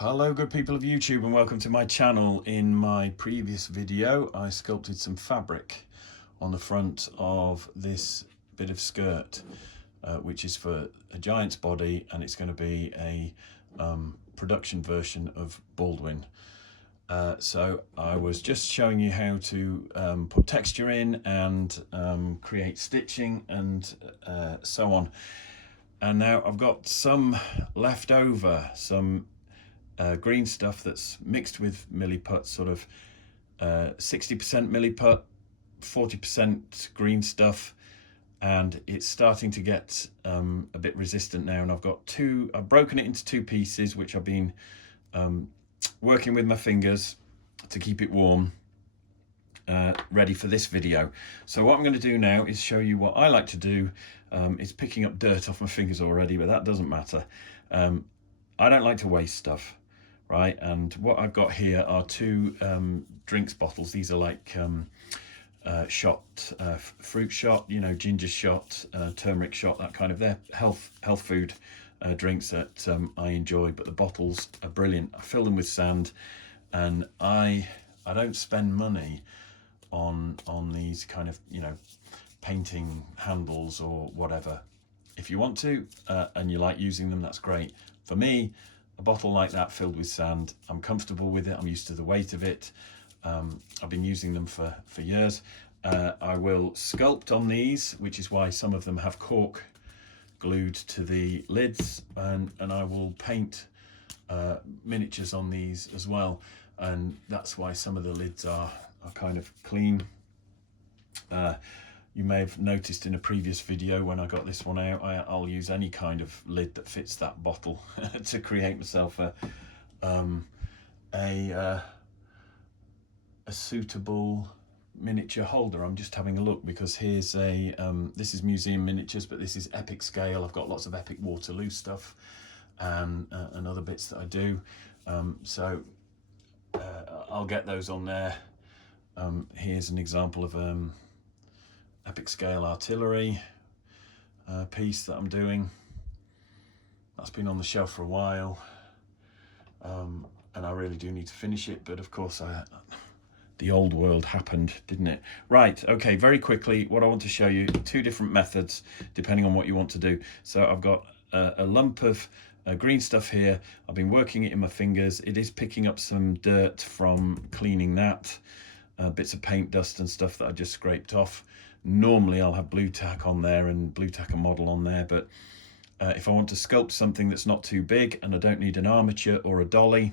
Hello good people of YouTube and welcome to my channel. In my previous video I sculpted some fabric on the front of this bit of skirt which is for a giant's body, and it's going to be a production version of Baldwin. So I was just showing you how to put texture in and create stitching and so on. And now I've got some left over, some green stuff that's mixed with milliput, sort of 60% milliput, 40% green stuff, and it's starting to get a bit resistant now. And I've broken it into two pieces, which I've been working with my fingers to keep it warm, ready for this video. So what I'm going to do now is show you what I like to do. It's picking up dirt off my fingers already, but that doesn't matter. I don't like to waste stuff. Right, and what I've got here are two drinks bottles. These are like fruit shot, you know, ginger shot, turmeric shot, that kind of. They're health food drinks that I enjoy, but the bottles are brilliant. I fill them with sand, and I don't spend money on these kind of, you know, painting handles or whatever. If you want to and you like using them, that's great. For me, a bottle like that filled with sand, I'm comfortable with it. I'm used to the weight of it. I've been using them for years. I will sculpt on these, which is why some of them have cork glued to the lids, and I will paint miniatures on these as well, and that's why some of the lids are kind of clean. You may have noticed in a previous video when I got this one out, I'll use any kind of lid that fits that bottle to create myself a suitable miniature holder. I'm just having a look because here's a this is museum miniatures, but this is epic scale. I've got lots of epic Waterloo stuff and other bits that I do. So I'll get those on there. Here's an example of epic scale artillery piece that I'm doing. That's been on the shelf for a while, and I really do need to finish it, but of course the old world happened, didn't it? Right, okay, very quickly, what I want to show you, two different methods depending on what you want to do. So I've got a lump of green stuff here. I've been working it in my fingers. It is picking up some dirt from cleaning that, bits of paint dust and stuff that I just scraped off. Normally I'll have blue tack on there and blue tack a model on there, but if I want to sculpt something that's not too big and I don't need an armature or a dolly,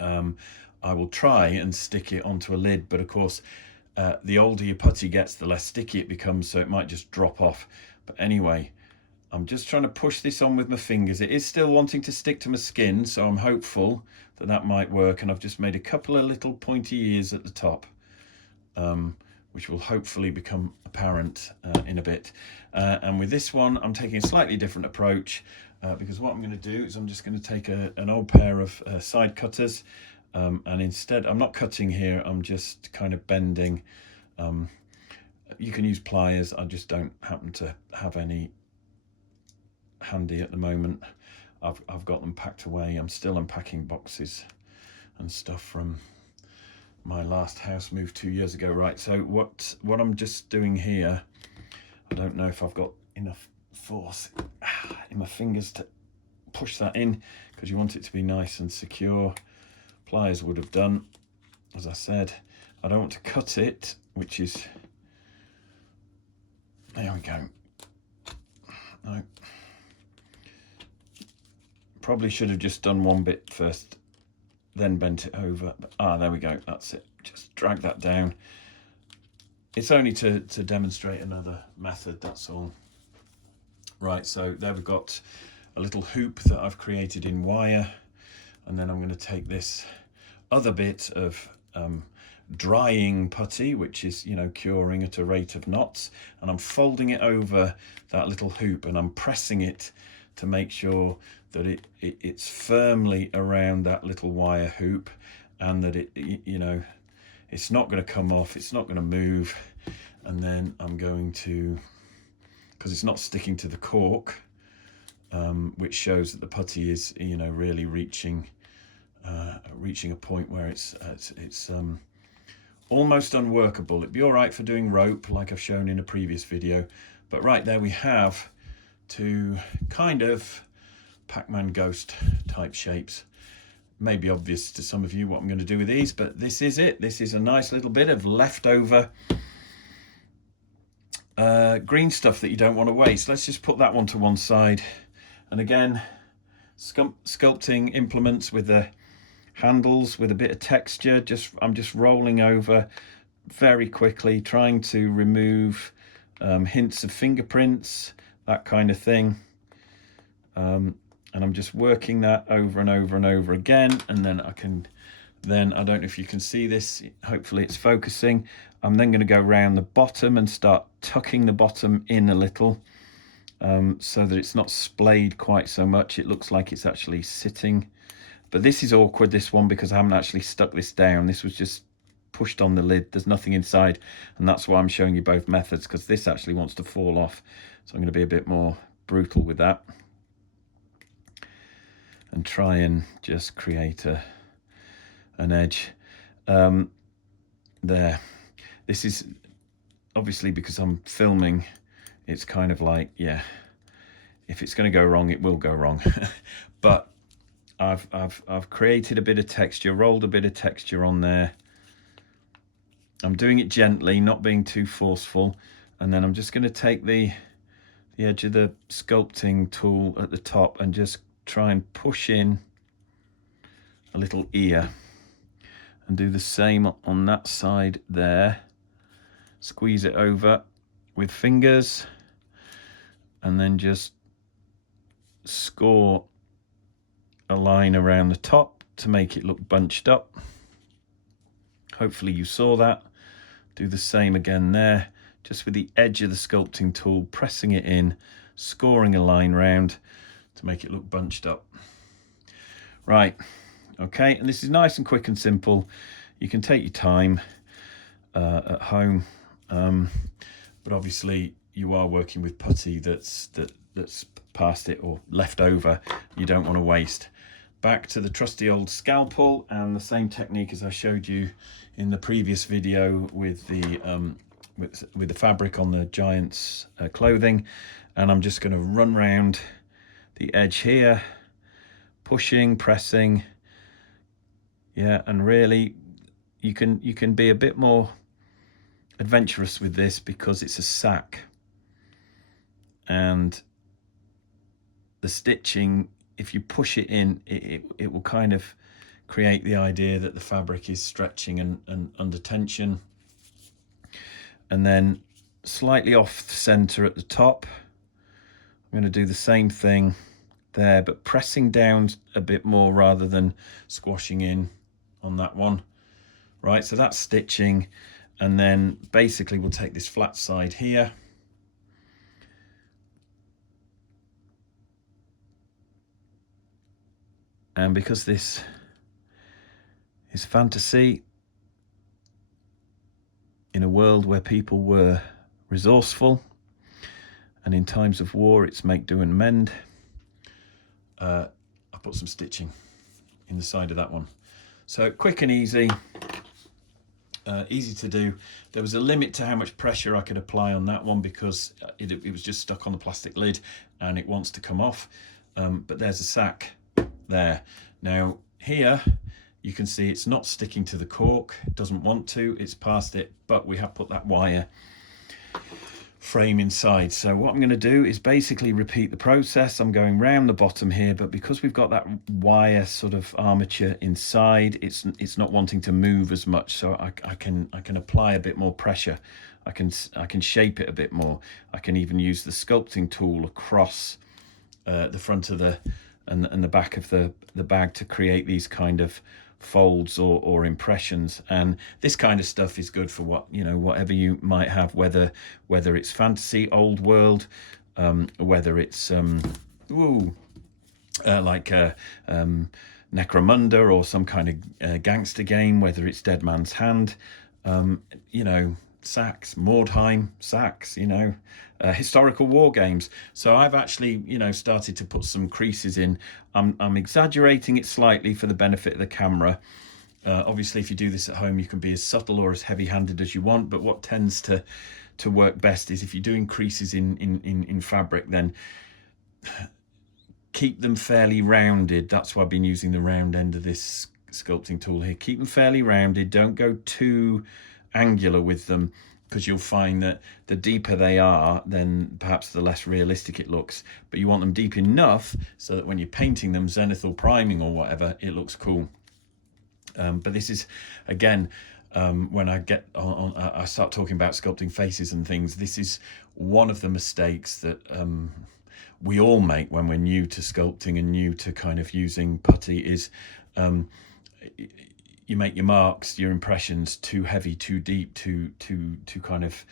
I will try and stick it onto a lid. But of course, the older your putty gets, the less sticky it becomes, so it might just drop off. But anyway, I'm just trying to push this on with my fingers. It is still wanting to stick to my skin, so I'm hopeful that that might work. And I've just made a couple of little pointy ears at the top, which will hopefully become apparent in a bit. And with this one, I'm taking a slightly different approach because what I'm going to do is I'm just going to take an old pair of side cutters, and instead, I'm not cutting here, I'm just kind of bending. You can use pliers, I just don't happen to have any handy at the moment. I've got them packed away. I'm still unpacking boxes and stuff from my last house move 2 years ago. Right, so what I'm just doing here, I don't know if I've got enough force in my fingers to push that in, because you want it to be nice and secure. Pliers would have done, as I said. I don't want to cut it, which is, there we go. No, probably should have just done one bit first, then bent it over. There we go, that's it. Just drag that down. It's only to demonstrate another method, that's all. Right, so there we've got a little hoop that I've created in wire, and then I'm going to take this other bit of drying putty, which is, you know, curing at a rate of knots, and I'm folding it over that little hoop, and I'm pressing it to make sure that it's firmly around that little wire hoop, and that it, you know, it's not going to come off, it's not going to move. And then I'm going to, because it's not sticking to the cork, which shows that the putty is, you know, really reaching reaching a point where it's almost unworkable. It'd be all right for doing rope like I've shown in a previous video, but right there we have two kind of Pac-Man ghost type shapes. Maybe obvious to some of you what I'm going to do with these, but this is it. This is a nice little bit of leftover green stuff that you don't want to waste. Let's just put that one to one side. And again, sculpting implements with the handles with a bit of texture. I'm just rolling over very quickly, trying to remove hints of fingerprints, that kind of thing. And I'm just working that over and over and over again, and then I don't know if you can see this, hopefully it's focusing. I'm then going to go around the bottom and start tucking the bottom in a little, so that it's not splayed quite so much. It looks like it's actually sitting. But this is awkward, this one, because I haven't actually stuck this down. This was just pushed on the lid. There's nothing inside, and that's why I'm showing you both methods, because this actually wants to fall off. So I'm going to be a bit more brutal with that and try and just create an edge. There. This is obviously, because I'm filming, it's kind of like, yeah, if it's going to go wrong, it will go wrong. But I've created a bit of texture, rolled a bit of texture on there. I'm doing it gently, not being too forceful. And then I'm just going to take the edge of the sculpting tool at the top and just try and push in a little ear, and do the same on that side there. Squeeze it over with fingers, and then just score a line around the top to make it look bunched up. Hopefully you saw that. Do the same again there, just with the edge of the sculpting tool, pressing it in, scoring a line round to make it look bunched up. Right, okay, and this is nice and quick and simple. You can take your time at home, but obviously you are working with putty that's past it or left over. You don't want to waste. Back to the trusty old scalpel, and the same technique as I showed you in the previous video with the fabric on the giant's clothing. And I'm just going to run round the edge here, pushing, pressing. Yeah, and really you can be a bit more adventurous with this because it's a sack, and the stitching, if you push it in, it will kind of create the idea that the fabric is stretching and under tension. And then slightly off the center at the top, I'm going to do the same thing there, but pressing down a bit more rather than squashing in on that one. Right, so that's stitching. And then basically we'll take this flat side here, and because this is fantasy in a world where people were resourceful, and in times of war it's make do and mend, I put some stitching in the side of that one. So quick and easy, easy to do. There was a limit to how much pressure I could apply on that one because it was just stuck on the plastic lid and it wants to come off. But there's a sack there. Now here you can see it's not sticking to the cork, it doesn't want to, it's past it, but we have put that wire frame inside. So what I'm going to do is basically repeat the process. I'm going round the bottom here, but because we've got that wire sort of armature inside, it's not wanting to move as much, so I can apply a bit more pressure. I can shape it a bit more. I can even use the sculpting tool across the front of the and the back of the bag to create these kind of folds or impressions. And this kind of stuff is good for whatever you might have, whether it's fantasy, old world, whether it's like Necromunda or some kind of gangster game, whether it's Dead Man's Hand, sacks, Mordheim sacks, historical war games. So I've actually, you know, started to put some creases in. I'm exaggerating it slightly for the benefit of the camera. Obviously, if you do this at home, you can be as subtle or as heavy-handed as you want, but what tends to work best is if you're doing creases in fabric, then keep them fairly rounded. That's why I've been using the round end of this sculpting tool here. Keep them fairly rounded. Don't go too angular with them, because you'll find that the deeper they are, then perhaps the less realistic it looks. But you want them deep enough so that when you're painting them, zenith or priming or whatever, it looks cool. But this is, again, when I get on, I start talking about sculpting faces and things, this is one of the mistakes that we all make when we're new to sculpting and new to kind of using putty, is you make your marks, your impressions too heavy, too deep, too kind of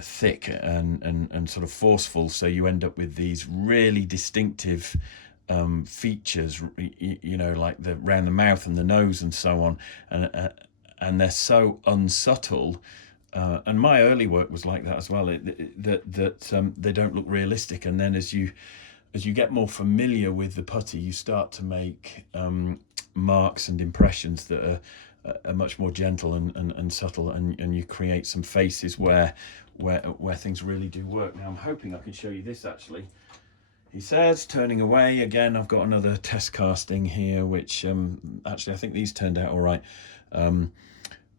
thick and sort of forceful. So you end up with these really distinctive features, you know, like around the mouth and the nose and so on, and they're so unsubtle. And my early work was like that as well. That they don't look realistic, and then as you get more familiar with the putty, you start to make marks and impressions that are much more gentle and subtle, and you create some faces where things really do work. Now I'm hoping I can show you this actually. He says, turning away again. I've got another test casting here, which actually I think these turned out all right.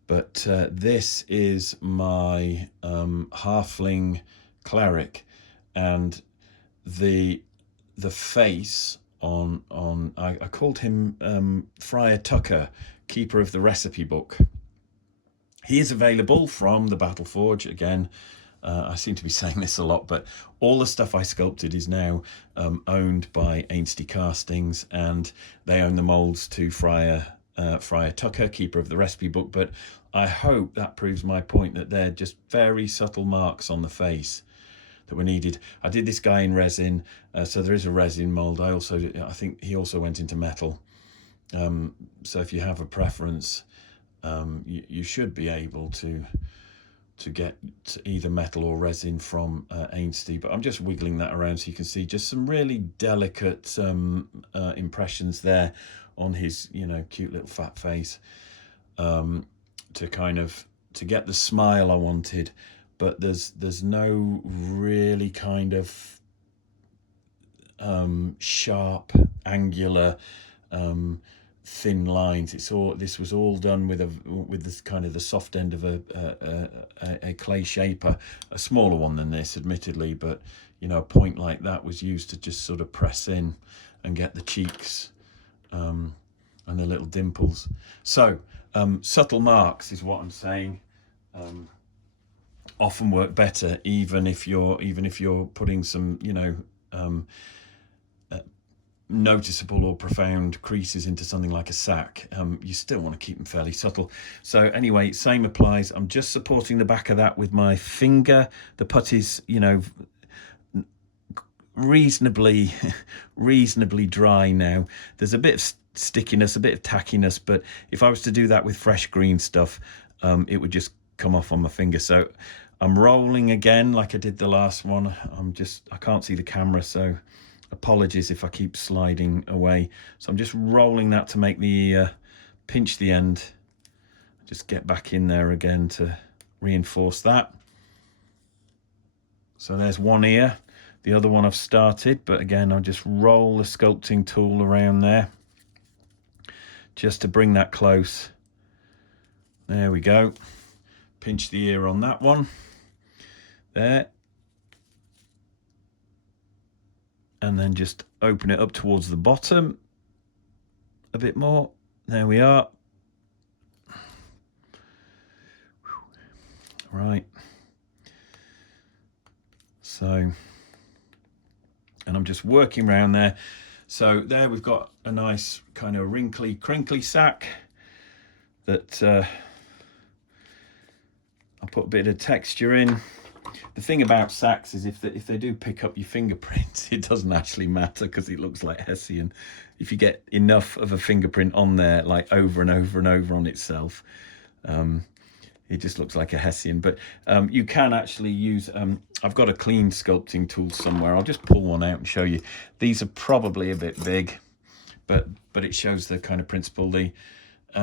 But this is my halfling cleric, and the face on I called him Friar Tucker, keeper of the recipe book. He is available from the Battleforge again. I seem to be saying this a lot, but all the stuff I sculpted is now owned by Ainsty Castings, and they own the molds to Friar Tucker, keeper of the recipe book. But I hope that proves my point, that they're just very subtle marks on the face that were needed. I did this guy in resin, so there is a resin mold. I think he also went into metal. So if you have a preference, you should be able to get either metal or resin from Ainsty, but I'm just wiggling that around so you can see just some really delicate impressions there on his, you know, cute little fat face, to get the smile I wanted. But there's no really kind of sharp, angular, thin lines. This was all done with this kind of the soft end of a clay shaper, a smaller one than this, admittedly, but you know, a point like that was used to just sort of press in and get the cheeks and the little dimples. So subtle marks is what I'm saying. Often work better, even if you're putting some, you know, noticeable or profound creases into something like a sack. You still want to keep them fairly subtle. So anyway, same applies. I'm just supporting the back of that with my finger. The putty's, you know, reasonably dry now. There's a bit of stickiness, a bit of tackiness, but if I was to do that with fresh green stuff, it would just come off on my finger. So I'm rolling again like I did the last one. I can't see the camera, so apologies if I keep sliding away. So I'm just rolling that to make the pinch the end. Just get back in there again to reinforce that. So there's one ear. The other one I've started, but again, I'll just roll the sculpting tool around there just to bring that close. There we go. Pinch the ear on that one. There. And then just open it up towards the bottom a bit more. There we are. Right. So, and I'm just working around there. So there we've got a nice kind of wrinkly, crinkly sack that I'll put a bit of texture in. The thing about sacks is if they do pick up your fingerprints, it doesn't actually matter because it looks like Hessian. If you get enough of a fingerprint on there, like over and over and over on itself, He just looks like a Hessian. But you can actually use, I've got a clean sculpting tool somewhere. I'll just pull one out and show you. These are probably a bit big, but it shows the kind of principle.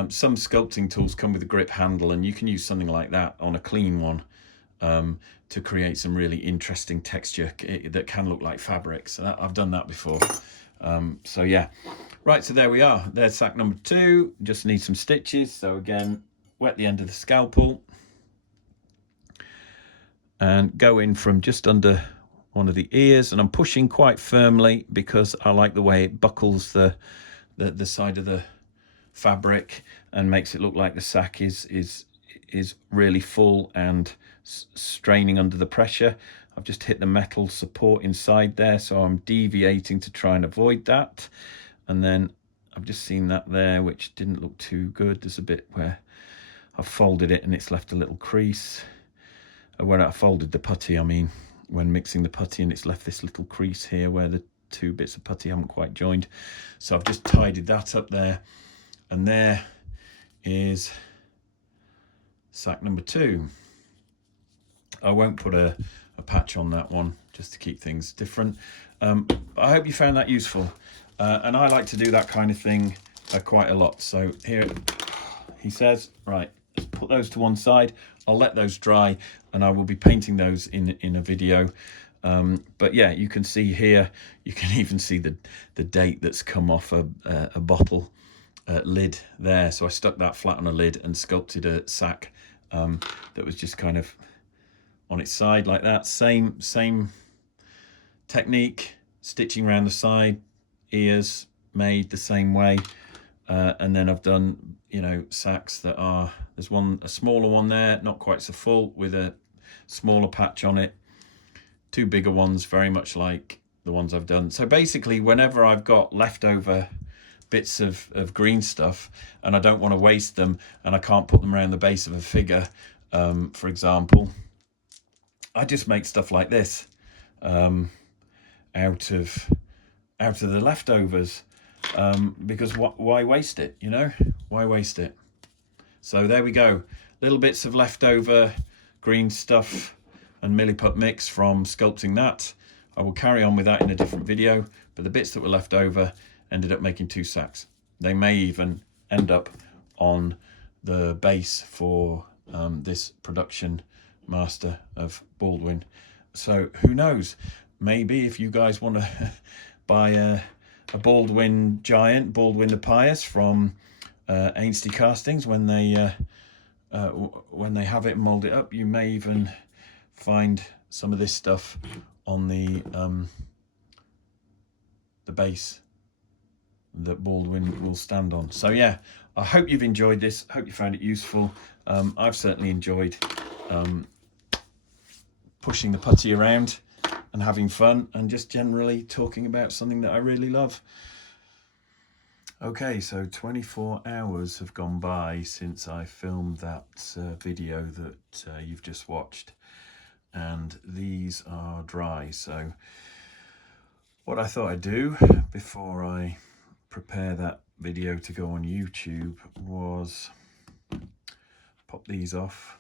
Some sculpting tools come with a grip handle, and you can use something like that on a clean one to create some really interesting texture that can look like fabric. So I've done that before. So yeah, right, so there we are. There's sack number 2. Just need some stitches. So again, wet the end of the scalpel and go in from just under one of the ears, and I'm pushing quite firmly because I like the way it buckles the side of the fabric and makes it look like the sack is really full and straining under the pressure. I've just hit the metal support inside there, so I'm deviating to try and avoid that. And then I've just seen that there, which didn't look too good. There's a bit where I've folded it and it's left a little crease. When I folded the putty, I mean, when mixing the putty, and it's left this little crease here where the 2 bits of putty haven't quite joined. So I've just tidied that up there. And there is sack number 2. I won't put a patch on that one just to keep things different. But I hope you found that useful. And I like to do that kind of thing quite a lot. So here he says, right, let's put those to one side. I'll let those dry, and I will be painting those in a video. But yeah, you can see here, you can even see the date that's come off a bottle lid there. So I stuck that flat on a lid and sculpted a sack that was just kind of on its side like that. Same technique, stitching around the side, ears made the same way. And then I've done, you know, sacks that are, there's a smaller one there, not quite so full, with a smaller patch on it. 2 bigger ones, very much like the ones I've done. So basically, whenever I've got leftover bits of green stuff and I don't want to waste them, and I can't put them around the base of a figure, for example, I just make stuff like this out of the leftovers, because why waste it, you know? Why waste it? So there we go, little bits of leftover green stuff and milliput mix from sculpting that. I will carry on with that in a different video, but the bits that were left over ended up making 2 sacks. They may even end up on the base for this production master of Baldwin. So who knows, maybe if you guys want to buy a Baldwin giant, Baldwin the Pious from Ainsty Castings, when they have it and mold it up, you may even find some of this stuff on the base that Baldwin will stand on. So yeah, I hope you've enjoyed this. I hope you found it useful. I've certainly enjoyed pushing the putty around and having fun, and just generally talking about something that I really love. Okay, so 24 hours have gone by since I filmed that video that you've just watched, and these are dry. So what I thought I'd do before I prepare that video to go on YouTube was pop these off.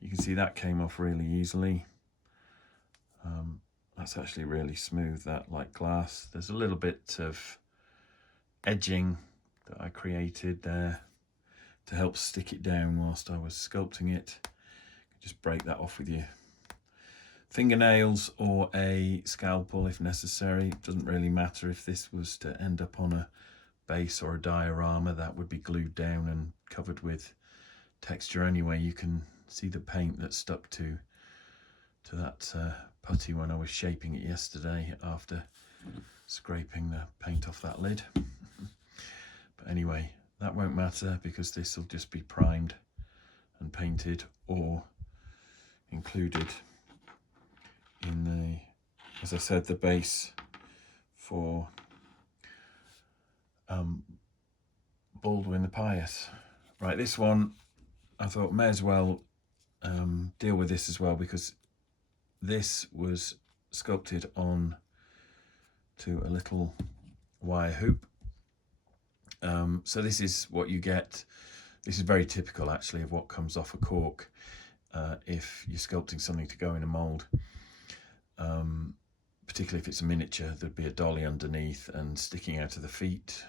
You can see that came off really easily. That's actually really smooth, that, like glass. There's a little bit of edging that I created there to help stick it down whilst I was sculpting it. Just break that off with your fingernails or a scalpel if necessary. It doesn't really matter if this was to end up on a base or a diorama. That would be glued down and covered with texture anyway. You can see the paint that stuck to that putty when I was shaping it yesterday after scraping the paint off that lid. But anyway, that won't matter because this will just be primed and painted or included in the, as I said, the base for Baldwin the Pious. Right, this one I thought may as well deal with this as well, because this was sculpted on to a little wire hoop. So this is what you get This is very typical actually of what comes off a cork if you're sculpting something to go in a mould. Particularly if it's a miniature, there'd be a dolly underneath, and sticking out of the feet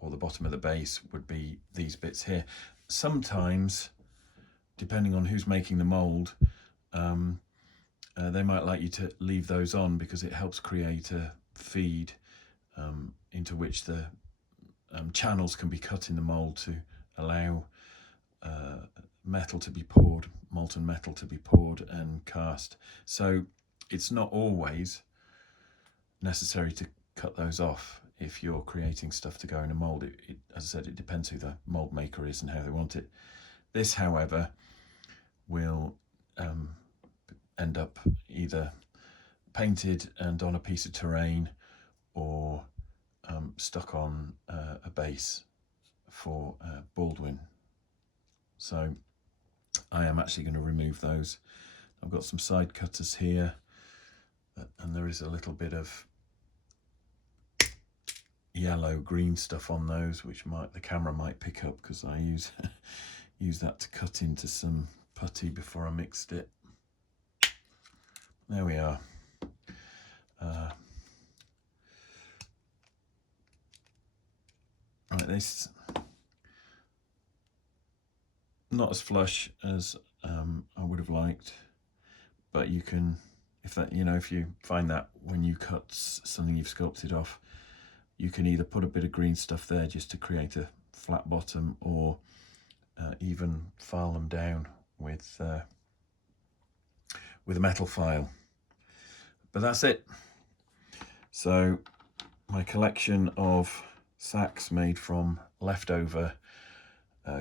or the bottom of the base would be these bits here. Sometimes, depending on who's making the mould, they might like you to leave those on because it helps create a feed into which the channels can be cut in the mould to allow metal to be poured, molten metal to be poured and cast. So it's not always necessary to cut those off if you're creating stuff to go in a mould. As I said, it depends who the mould maker is and how they want it. This, however, will end up either painted and on a piece of terrain, or stuck on a base for Baldwin. So I am actually going to remove those. I've got some side cutters here, and there is a little bit of yellow green stuff on those, which the camera might pick up because I use that to cut into some putty before I mixed it. There we are. Right, this not as flush as I would have liked, but you can, if you find that when you cut something you've sculpted off, you can either put a bit of green stuff there just to create a flat bottom, or even file them down with a metal file. But that's it. So my collection of sacks made from leftover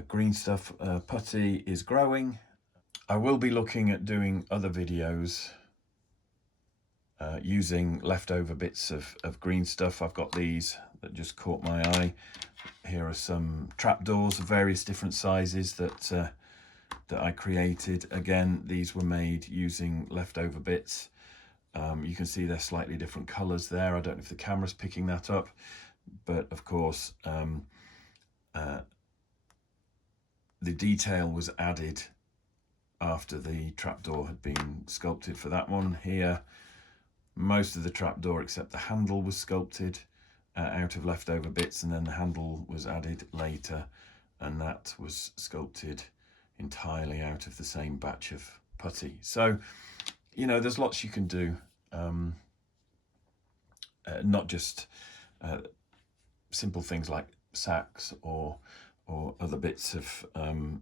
green stuff putty is growing. I will be looking at doing other videos using leftover bits of green stuff. I've got these that just caught my eye. Here are some trapdoors of various different sizes that I created. Again, these were made using leftover bits. You can see they're slightly different colours there. I don't know if the camera's picking that up, but of course the detail was added after the trapdoor had been sculpted for that one. Here, most of the trapdoor except the handle was sculpted out of leftover bits, and then the handle was added later, and that was sculpted entirely out of the same batch of putty. So, there's lots you can do, not just simple things like sacks or other bits of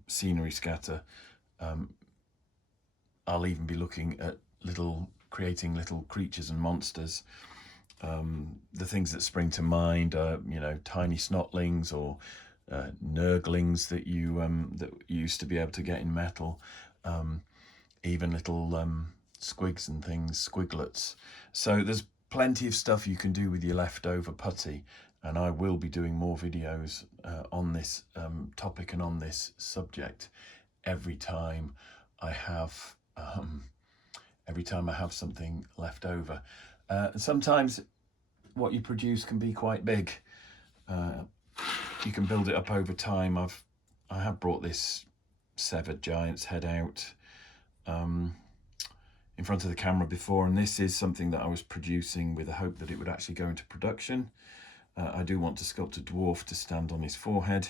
scenery scatter. I'll even be looking at creating little creatures and monsters. The things that spring to mind are, tiny snotlings or nurglings that you used to be able to get in metal. Even little squigs and things, squiglets. So there's plenty of stuff you can do with your leftover putty, and I will be doing more videos on this topic and on this subject every time I have something left over. Sometimes what you produce can be quite big. You can build it up over time. I have brought this severed giant's head out in front of the camera before, and this is something that I was producing with the hope that it would actually go into production. I do want to sculpt a dwarf to stand on his forehead,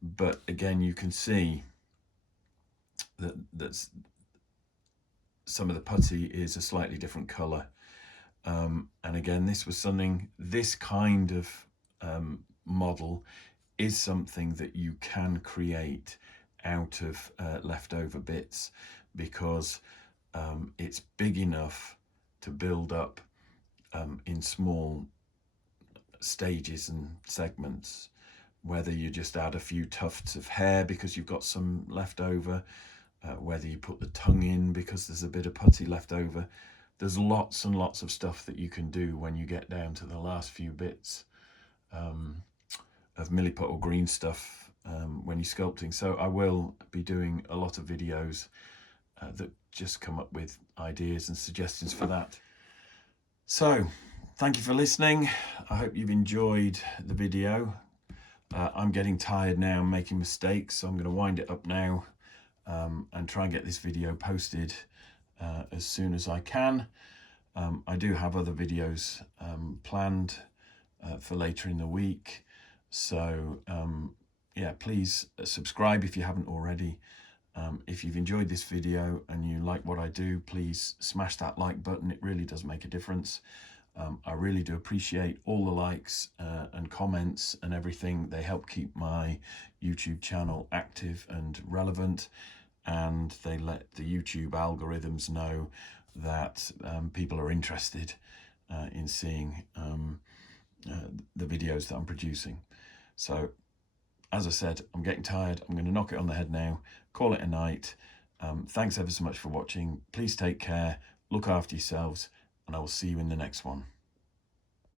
but again, you can see that some of the putty is a slightly different colour. And again, this kind of model is something that you can create out of leftover bits, because it's big enough to build up in small stages and segments, whether you just add a few tufts of hair because you've got some left over, whether you put the tongue in because there's a bit of putty left over. There's lots and lots of stuff that you can do when you get down to the last few bits of milliput or green stuff when you're sculpting. So I will be doing a lot of videos that just come up with ideas and suggestions for that. So thank you for listening. I hope you've enjoyed the video. I'm getting tired now, making mistakes, so I'm going to wind it up now and try and get this video posted as soon as I can. I do have other videos planned for later in the week, so yeah, please subscribe if you haven't already. If you've enjoyed this video and you like what I do, please smash that like button. It really does make a difference. I really do appreciate all the likes and comments and everything. They help keep my YouTube channel active and relevant, and they let the YouTube algorithms know that people are interested in seeing the videos that I'm producing. So, as I said, I'm getting tired. I'm going to knock it on the head now, call it a night. Thanks ever so much for watching. Please take care, look after yourselves, and I will see you in the next one.